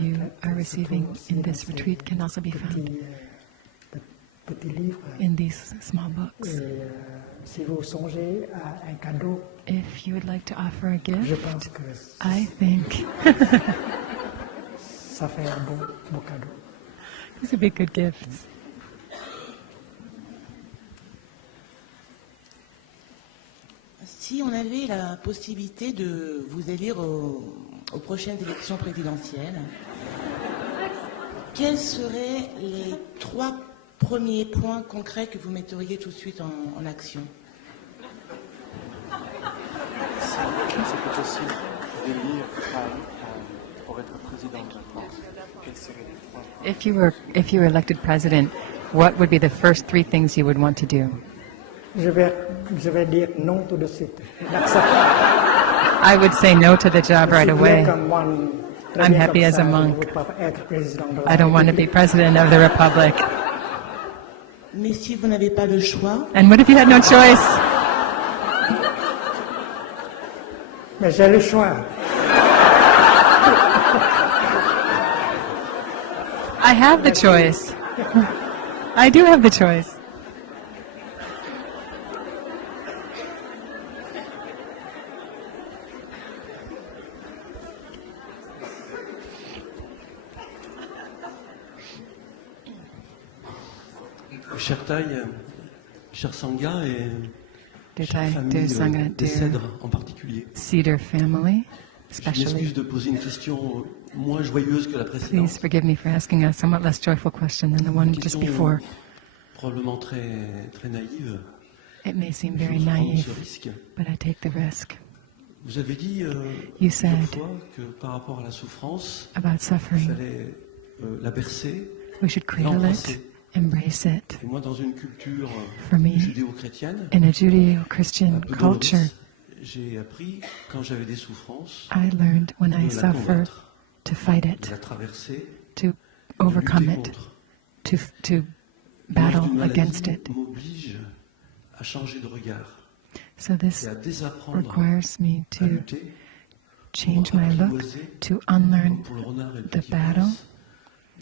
you are receiving in this retreat can also be found in these small books. If you would like to offer a gift, I think these would be good gifts. Si on avait la possibilité de vous élire aux prochaines élections présidentielles, quels seraient les 3 premiers points concrets que vous metteriez tout de suite en action? Si c'est possible d'élire pour être président de la France, quels seraient les 3 points? If you were elected president, what would be the first 3 things you would want to do? Je vais dire non tout de suite. I would say no to the job right away. I'm happy as a monk. I don't want to be president of the republic. Mais si vous n'avez pas le choix? And what if you had no choice? Mais j'ai le choix. I have the choice. I do have the choice. Cher Thaï, cher Sangha et Dear chère Thai, famille dear Sangha, des dear Cèdres en particulier. Cedar family, Je especially. m'excuse de poser une question moins joyeuse que la Please précédente. forgive me for asking a somewhat less joyful question than the one Une just question before. probablement très naïve. It may seem Je very veux prendre naive, ce risque. but I take the risk. Vous avez dit You plusieurs said fois que par rapport à la souffrance, about il suffering, fallait la bercer, we should cradle it, l'embrasser. embrace it. Et moi, dans une culture For me, judéo-chrétienne, in a un Judeo-Christian peu culture, doloriste, j'ai appris, quand j'avais des souffrances, I learned when I de la suffered combattre, to fight de it, la traverser, to de overcome lutter it, contre. to L'âge battle d'une maladie against it. m'oblige à changer de regard So this et à désapprendre requires me à to lutter change pour my look, apprivoiser, to comme unlearn pour le renard et le the petit battle, prince,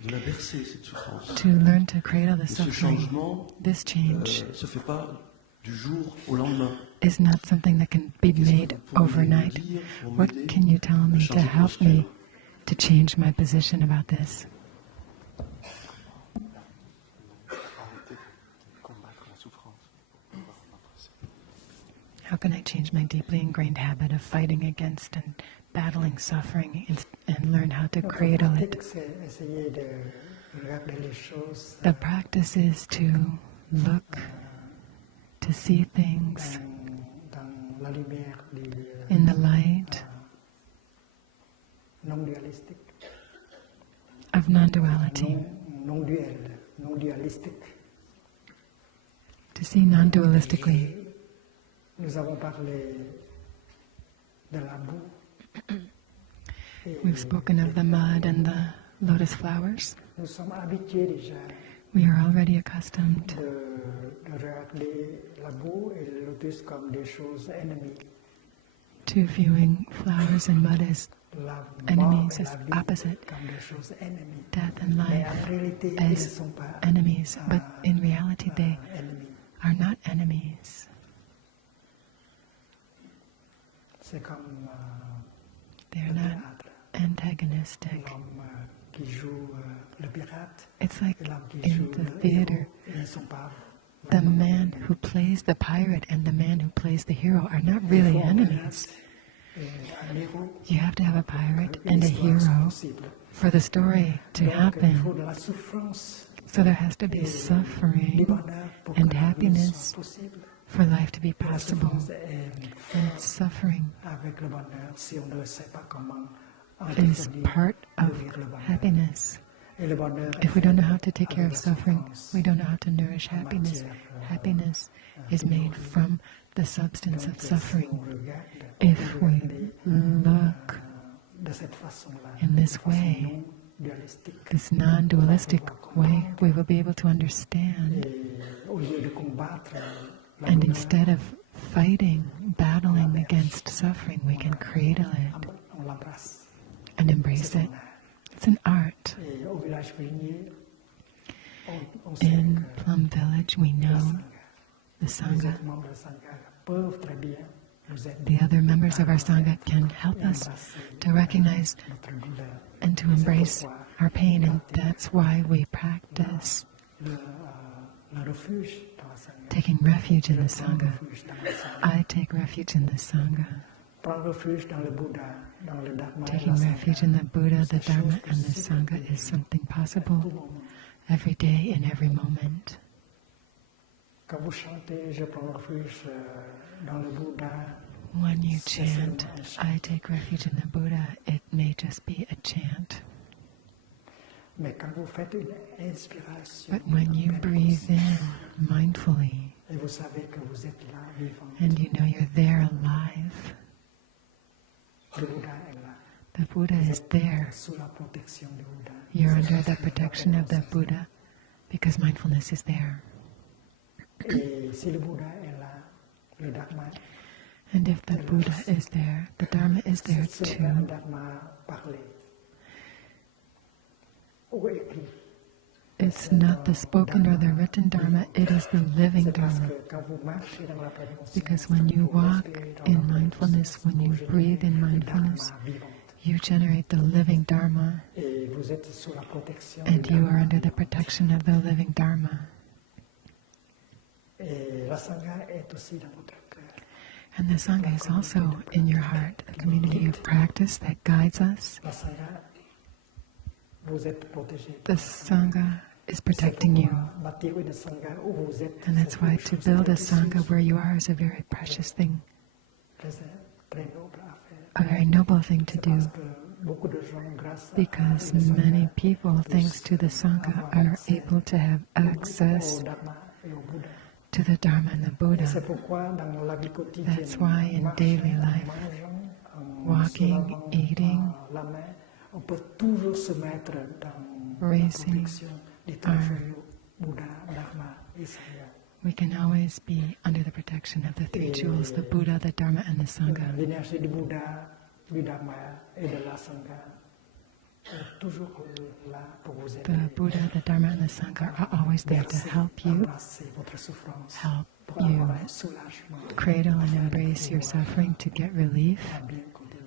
de la bercer, cette souffrance. to learn to cradle the Et ce suffering. changement This change se fait pas du jour au lendemain. is not something that can be Qu'est-ce que made vous pourriez overnight. me dire pour What m'aider can you tell à me to changer de help posture? me to change my position about this? Arrêter de combattre la souffrance. How can I change my deeply ingrained habit of fighting against and battling suffering and learn how to cradle it? C'est essayer de regarder les choses The practice is to look, to see things dans la lumière du in the light non dualistique, of non-duality, non duel, non dualistique. to see non-dualistically. Nous avons parlé de la boue. Et We've spoken of the mud and the lotus flowers. nous sommes habitués déjà We are already accustomed de regarder la boue et le lotus comme des choses ennemies. to viewing flowers and mud as La mort enemies, et as la vie opposite, comme des choses ennemies. death and Mais life en réalité, ils ne as sont pas enemies, but in reality they ennemis. are not enemies. C'est comme They're le not théâtre. antagonistic. L'homme qui joue le pirate It's like et l'homme qui in joue the le theater, héros. Ils ne sont pas the vraiment man ennemis. who plays the pirate and the man who plays the hero are not really Il faut un enemies. pirate et un héros. You have to have a pirate Une and a histoire, c'est hero possible. for the story to Donc, il happen. faut de la souffrance So there has to be et du suffering bonheur pour and que la vie happiness soit possible. for life to be Et la possible. souffrance est And suffering avec le bonheur si on ne sait pas comment is entretenir, part of nourrir le bonheur. happiness. Et le bonheur If we don't know how to take care of avec la suffering, souffrance. we don't know how to nourish happiness. Happiness is made from the substance of Donc, si suffering. on regarde, If on we regarde, look de cette façon-là, in this de façon way, non dualistique, this non-dualistic way, we will be able to understand. et au lieu de combattre la And douleur, instead of fighting, battling against suffering, we can cradle it on l'embrasse. and embrace C'est it. son It's an art. Et au village Vignier, on sait In que Plum Village, we la know Sangha, the les Sangha. autres membres de la Sangha peuvent très bien nous aider The other members of our à Sangha can help et us embrasser to recognize notre douleur. and to embrace our pain, and that's why we practice Le refuge dans la Sangha. taking refuge in the Je prends Sangha. refuge dans la Sangha. I take refuge in the Sangha. Prendre refuge dans le Bouddha, dans le Dharma et Taking la refuge Sangha. in the Buddha, the C'est chose Dharma, and the possible Sangha is something à possible tout moment. every day in every moment. Quand vous chantez, je prends refuge dans le Bouddha, When you chant, I take refuge in the Buddha, it may just be a chant. mais quand vous faites une inspiration, But when you breathe in mindfully, et vous savez que vous êtes là, vivant, and you know you're there alive, le Bouddha est là. the Buddha Vous is êtes there. sous la protection du Bouddha. You're C'est under ça the que protection of the l'apprentissage. Buddha because mindfulness is there. Et si le Bouddha est là, le Dharma, And if the Buddha is there, the Dharma is there ce n'est pas un too. Dharma parlé ou écrit. It's not the spoken or the written Dharma, it is the living C'est parce Dharma. que quand vous marchez dans la prévention, Because when you vous walk respirez dans in la mindfulness, prévention, when you vous breathe in générez le mindfulness, Dharma vivant. you generate the living Dharma, Et vous êtes sous la protection and du you Dharma are under the vivant. protection of the living Dharma. Et la Sangha est aussi dans votre cœur. And the Sangha is also in your heart, a community of practice that guides us. La Sangha, vous êtes protégé. The Sangha is protecting you. Bâtir une Sangha où vous êtes, And that's c'est why quelque to chose de build a précieux, Sangha where you are is a very precious thing, très, très noble à faire. a very noble thing to C'est do, parce que beaucoup de gens, grâce à because une Sangha, many people, thanks to the Sangha, avoir are accès able to have access au Dharma et au Bouddha. to the Dharma and the Et Buddha. c'est pourquoi dans la vie quotidienne, That's why in marchant, daily life, mangeant, en walking, se lavant, eating, la main, on peut toujours se mettre dans la raising protection des trois joyaux, Bouddha, Dharma et Sangha. we can always be under the protection of the three jewels, the Buddha, the Dharma, and the Sangha. L'énergie du Bouddha, du Dharma et de la Sangha est toujours là pour vous aider. The Buddha, the Dharma, and the Sangha are always there to help you, Embrasser votre souffrance, help pour you avoir un soulagement, cradle and embrace your suffering to get relief, à bien continuer.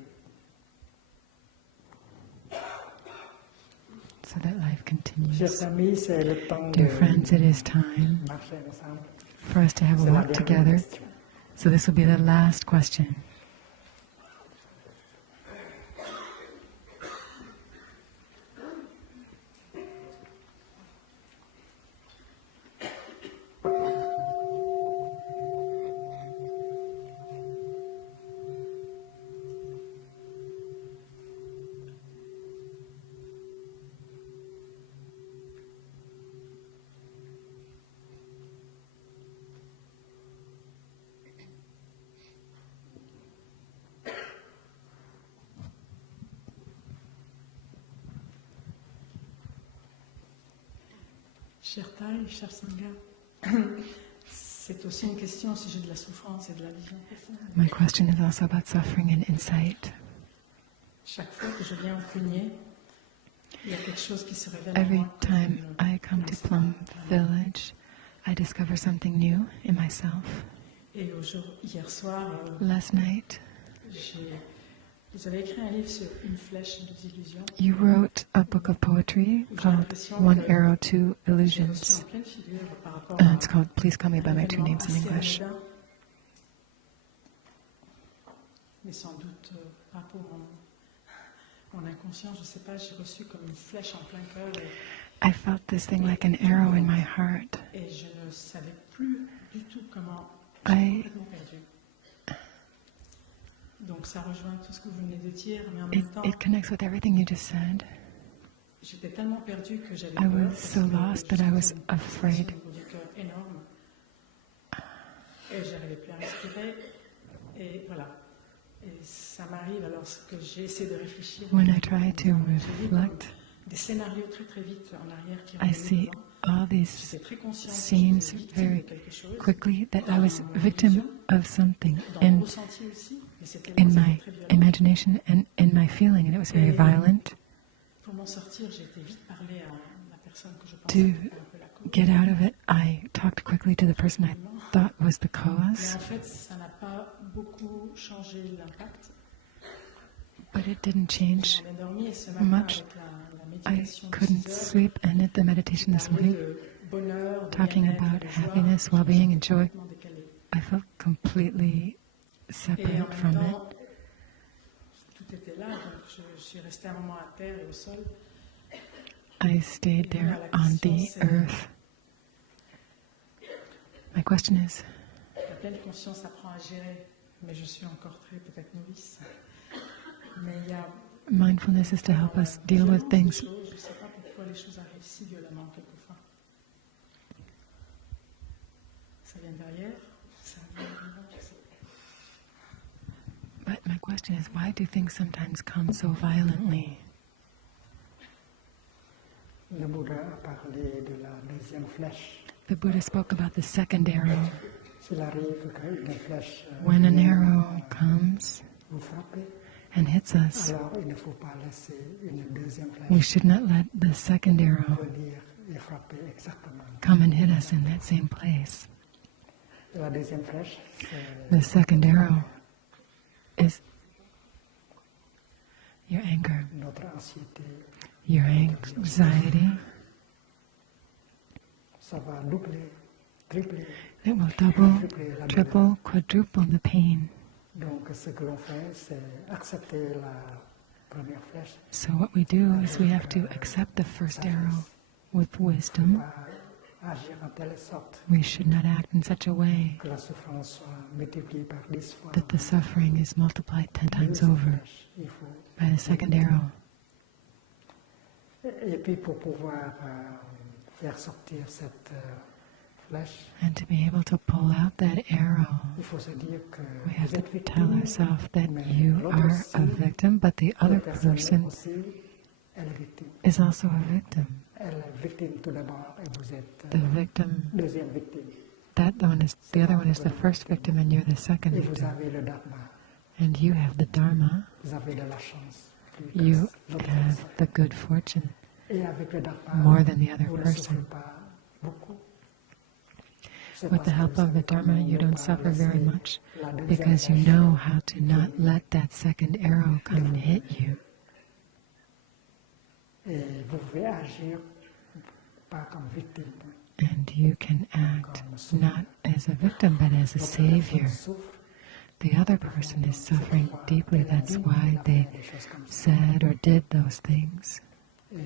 so that life continues. Chers amis, c'est le temps Dear de friends, it is time marcher ensemble. for us to have a C'est la walk dernière together. question. So this will be the last question. Cher Thai, cher Sangha, c'est aussi une question au sujet de la souffrance et de la vision profonde. My question is also about suffering and insight. Chaque fois que je viens au Pugnier, il y a quelque chose qui se révèle en Every moi. time I come to Plum Village, I discover something new in myself. Et hier soir, Last night, vous avez écrit un livre sur une flèche de illusions. you wrote a book of poetry called One Arrow, Two J'ai reçu Illusions. en pleine figure par rapport It's called Please Call Me By My Two Names in English. Mais sans doute pas pour mon inconscient, je ne sais pas, j'ai reçu comme une flèche en plein cœur I felt this thing like an arrow in my heart. et je ne savais plus du tout comment. I- J'étais complètement perdue. Donc ça rejoint tout ce que vous venez de dire, mais en même temps, It connects with everything you just said. j'étais tellement perdue que j'avais I peur. was parce so que lost that I was une afraid. pression au niveau du cœur énorme. Et j'arrivais plus à respirer. Et voilà. Et ça m'arrive alors que j'ai essayé de réfléchir. When I try to J'ai vu comme reflect, des scénarios très très vite en arrière qui I revenaient see devant. all these J'étais très consciente que scenes j'étais victime de very quelque chose. quickly that I was victim of something Dans mon in ressenti aussi, mais c'était in c'était my très violent. imagination and in my feeling, and it was very violent. Pour Pour m'en sortir, j'ai été vite parler à la personne que je pensais To était un peu la cause. get out of it, I talked quickly to the person I thought was the Mais cause, en fait, ça n'a pas beaucoup changé l'impact. but it didn't change On est dormi et ce matin, much. avec la I méditation de couldn't 6 heures, sleep, and at the meditation this parler morning, de bonheur, de talking bien-être, about de joie, happiness, je me well-being, sentais and joy, complètement décalée. I felt completely Et en separate même from it. temps, tout était là, donc je suis restée un moment à terre et au sol. I stayed there on the earth. My question is, La pleine conscience apprend à gérer, mais je suis encore très peut-être novice. Mais il y a mindfulness is to help us deal with violence des things. choses. Je ne sais pas pourquoi les choses arrivent si violemment quelquefois. Ça vient derrière, ça vient devant, je sais pas. But my question is, why do things sometimes come so violently? Le Bouddha a parlé de la deuxième flèche. The Buddha spoke about the second arrow. S'il arrive qu'une flèche When an arrow comes vous frappez, and hits us, alors il ne faut pas laisser une deuxième we flèche should not let the second arrow venir et frapper exactement. come and hit us in that same place. La deuxième flèche, c'est The second arrow is your anger, notre anxiété. your anxiety. Ça va doubler, tripler. It will double, triple, quadruple the pain. Donc ce que l'on fait, c'est accepter la première flèche, So what we do is we have to accept the first arrow with wisdom. pas agir en telle sorte We should not act in such a way que la souffrance soit multipliée par 10 fois. that the suffering is multiplied 10 times Deuxième over flèche, il faut. by the second arrow. Et puis pour pouvoir faire sortir cette flèche, And to be able to pull out that arrow, il faut se dire que we have vous to êtes tell victime, ourselves that mais you l'autre are aussi, a victim, but the other l'autre personne person aussi, elle est victime. is also a victim. Elle est victime tout d'abord et vous êtes The victim, deuxième victime. the other one is the first victim and you're the second Et vous victim. avez le dharma, And you have the Dharma, vous avez de la chance. plus que you l'autre have personne. the good fortune Et avec le dharma, more than the other vous ne person. souffrez pas beaucoup. C'est With the parce que help vous of the savez Dharma, comment you ne don't pas suffer very laisser much la deuxième because you flèche know how to not let that second arrow come and hit you. Et vous pouvez agir pas comme victime. And you can act not as a victim but as a L'autre savior. personne souffre, The other person is suffering deeply. That's why they des choses comme ça. said or did those things. Et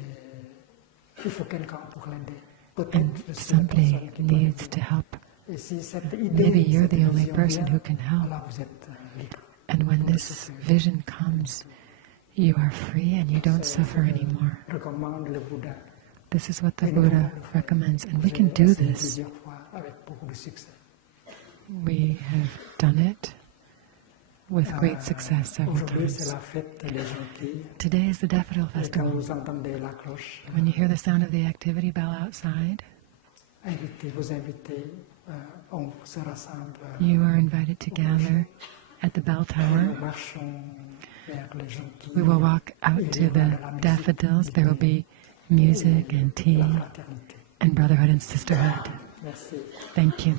il faut quelqu'un pour l'aider. And Peut-être je suis la somebody personne qui peut needs l'aider. to help. Et si cette idée, Maybe you're cette the only vision person vient, who can help. alors vous êtes libre. And when this vision comes, you are free and you don't suffer anymore. Recommande le Bouddha. This is what the Buddha recommends, and we can do Essayé this. plusieurs fois avec beaucoup de succès. We have done it with great success several Aujourd'hui, c'est times. la fête des gentils. Today is the Daffodil Et quand Festival. vous entendez la cloche, When you hear the sound of the activity bell outside, vous invitez, on se rassemble. you are invited to gather at the bell tower. Nous marchons vers les gentils. We will walk out Il to y aura the de la musique, daffodils. There will be music and tea la fraternité. and brotherhood and sisterhood. Merci. Thank you.